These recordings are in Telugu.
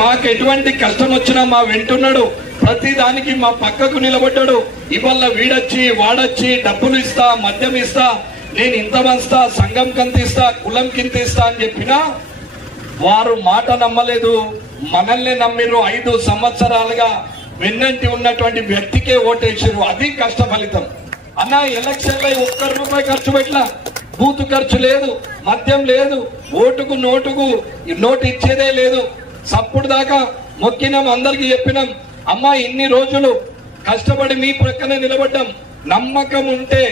మాకు ఎటువంటి కష్టం వచ్చినా మా వెంటున్నాడు, ప్రతి దానికి మా పక్కకు నిలబడ్డాడు. ఇవాళ వీడొచ్చి వాడొచ్చి డబ్బులు ఇస్తా, మద్యం ఇస్తా, నేను ఇంత వస్తా, సంఘం కంత ఇస్తా, కులం కింత ఇస్తా అని చెప్పినా వారు మాట నమ్మలేదు, మనల్ని నమ్మిరు. 5 సంవత్సరాలుగా వెన్నంటి ఉన్నటువంటి వ్యక్తికే ఓటేసారు. అది కష్ట ఫలితం. అన్న ఎలక్షన్ లో ₹1 ఖర్చు పెట్టలా, బూత్ ఖర్చు లేదు, మద్యం లేదు, ఓటుకు నోటు ఇచ్చేదే లేదు. సప్పుడు దాకా మొక్కినాం, అందరికి చెప్పినాం, అమ్మా ఇన్ని రోజులు కష్టపడి మీ ప్రక్కనే నిలబడ్డాం, నమ్మకం ఉంటే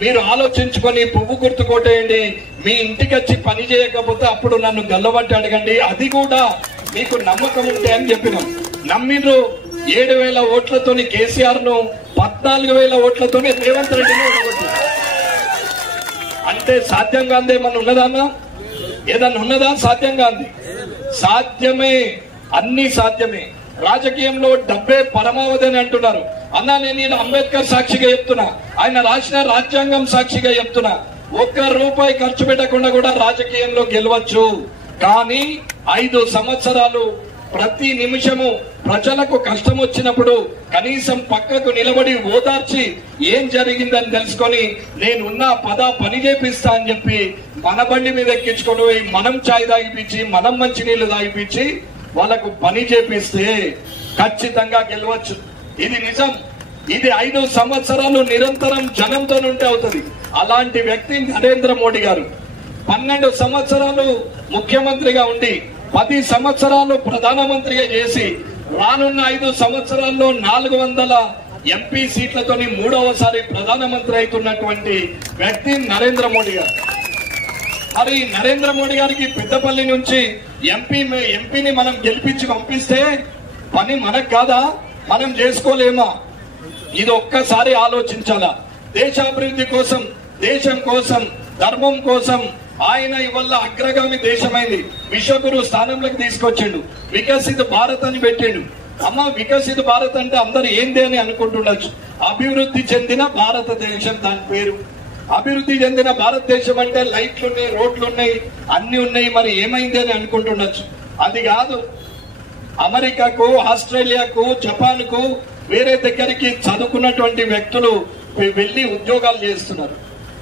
మీరు ఆలోచించుకొని పువ్వు గుర్తు కొట్టేయండి, మీ ఇంటికి వచ్చి పని చేయకపోతే అప్పుడు నన్ను గల్లబట్టి అడగండి, అది కూడా మీకు నమ్మకం ఉంటే అని చెప్పినాం. నమ్మిరు. 7,000 ఓట్లతోని కేసీఆర్ ను, 14,000 ఓట్లతోని రేవంత్ రెడ్డిని ఓడగొట్టారు. అంటే సాధ్యం కాంది ఏమన్నా ఉన్నదా అన్న? ఏదన్నా ఉన్నదా? సాధ్యం కాంది. సాధ్యమే, అన్ని సాధ్యమే. రాజకీయంలో డబ్బే పరమావధి అని అంటున్నారు. అన్నా నేను అంబేద్కర్ సాక్షిగా చెప్తున్నా, ఆయన రాసిన రాజ్యాంగం సాక్షిగా చెప్తున్నా, ₹1 ఖర్చు పెట్టకుండా కూడా రాజకీయంలో గెలవచ్చు. కానీ 5 సంవత్సరాలు ప్రతి నిమిషము ప్రజలకు కష్టం వచ్చినప్పుడు కనీసం పక్కకు నిలబడి ఓదార్చి ఏం జరిగిందని తెలుసుకొని నేనున్నా పని చేపిస్తా అని చెప్పి మన బండి మీద ఎక్కించుకొని పోయి మనం ఛాయ్ తాగిపించి, మనం మంచినీళ్లు తాగిపించి వాళ్ళకు పని చేపిస్తే ఖచ్చితంగా గెలవచ్చు. ఇది నిజం. ఇది 5 సంవత్సరాలు నిరంతరం జనంతో ఉంటే అవుతుంది. అలాంటి వ్యక్తి నరేంద్ర మోడీ గారు 12 సంవత్సరాలు ముఖ్యమంత్రిగా ఉండి 10 సంవత్సరాలు ప్రధానమంత్రిగా చేసి రానున్న 5 సంవత్సరాల్లో 400 ఎంపీ సీట్లతోని 3వసారి ప్రధానమంత్రి అవుతున్నటువంటి వ్యక్తి నరేంద్ర మోడీ గారు. మరి నరేంద్ర మోడీ గారికి పెద్దపల్లి నుంచి ఎంపీని మనం గెలిపించి పంపిస్తే పని మనకు కాదా? మనం చేసుకోలేమా? ఇది ఒక్కసారి ఆలోచించాలా. దేశాభివృద్ధి కోసం, దేశం కోసం, ధర్మం కోసం ఆయన ఇవల్ల అగ్రగామి దేశమైంది. విశ్వగురు స్థానంలోకి తీసుకొచ్చిండు. వికసిత భారత్ అని పెట్టిండు. అమ్మ వికసిత భారత్ అంటే అందరు ఏంది అని అనుకుంటుండొచ్చు. అభివృద్ధి చెందిన భారతదేశం దాని పేరు. అభివృద్ధి చెందిన భారతదేశం అంటే లైట్లున్నాయి, రోడ్లున్నాయి, అన్ని ఉన్నాయి, మరి ఏమైంది అని అనుకుంటుండొచ్చు. అది కాదు. అమెరికాకు, ఆస్ట్రేలియాకు, జపాన్ కు వేరే దగ్గరికి చదువుకున్నటువంటి వ్యక్తులు వెళ్లి ఉద్యోగాలు చేస్తున్నారు.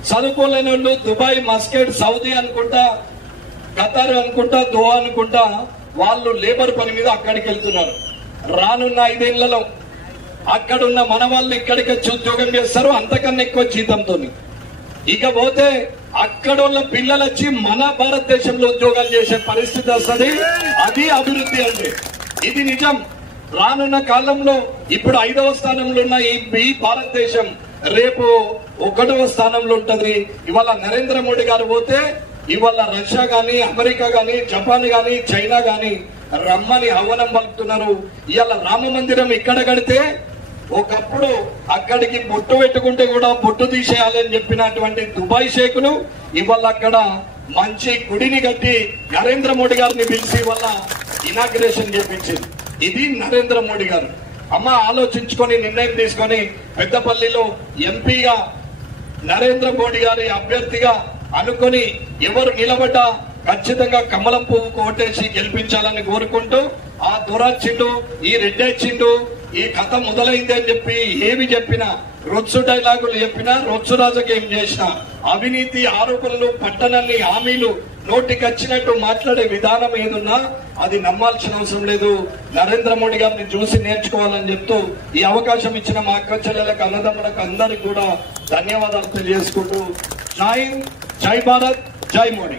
చదువుకోలేని వాళ్ళు దుబాయ్, మస్కట్, సౌదీ అనుకుంటా, ఖతార్ అనుకుంటా, దోహా అనుకుంటా వాళ్ళు లేబర్ పని మీద అక్కడికి వెళ్తున్నారు. రానున్న 5 ఏళ్లలో అక్కడున్న మన వాళ్ళు ఇక్కడికి వచ్చి ఉద్యోగం చేస్తారు, అంతకన్నా ఎక్కువ జీతంతో. ఇకపోతే అక్కడున్న పిల్లలు వచ్చి మన భారతదేశంలో ఉద్యోగాలు చేసే పరిస్థితి వస్తుంది. అది అభివృద్ధి అంటే. ఇది నిజం. రానున్న కాలంలో ఇప్పుడు 5వ స్థానంలో ఉన్న ఈ భారతదేశం రేపు 1వ స్థానంలో ఉంటది. ఇవాళ నరేంద్ర మోడీ గారు పోతే ఇవాళ రష్యా గాని, అమెరికా గాని, జపాన్ గాని, చైనా గాని రమ్మని ఆహ్వానం పలుకుతున్నారు. ఇవాళ రామ మందిరం ఇక్కడ కడితే ఒకప్పుడు అక్కడికి బొట్టు పెట్టుకుంటే కూడా బొట్టు తీసేయాలని చెప్పినటువంటి దుబాయ్ షేకులు ఇవాళ అక్కడ మంచి గుడిని కట్టి నరేంద్ర మోడీ గారిని పిలిచి వల్ల ఇనాగ్రేషన్ చేపించింది. ఇది నరేంద్ర మోడీ గారు. అమ్మ ఆలోచించుకొని నిర్ణయం తీసుకొని పెద్దపల్లిలో ఎంపీగా నరేంద్ర మోడీ గారి అభ్యర్థిగా అనుకొని ఎవరు నిలబడ్డా ఖచ్చితంగా కమలం పువ్వుకు ఓటేసి గెలిపించాలని కోరుకుంటూ, ఆ దొరచ్చిండు, ఈ రెడ్డొచ్చిండు, ఈ కథ మొదలైంది అని చెప్పి ఏమి చెప్పినా, రొచ్చు డైలాగులు చెప్పినా, రొచ్చు రాజకీయం చేసినా, అవినీతి ఆరోపణలు, పట్టణాన్ని హామీలు నోటికి వచ్చినట్టు మాట్లాడే విధానం ఏదున్నా అది నమ్మాల్సిన అవసరం లేదు. నరేంద్ర మోడీ గారిని చూసి నేర్చుకోవాలని చెప్తూ ఈ అవకాశం ఇచ్చిన మా అక్క చెల్లెలకు, అన్నదమ్ములకు అందరికి కూడా ధన్యవాదాలు తెలియజేసుకుంటూ జై భారత్, జై మోడీ.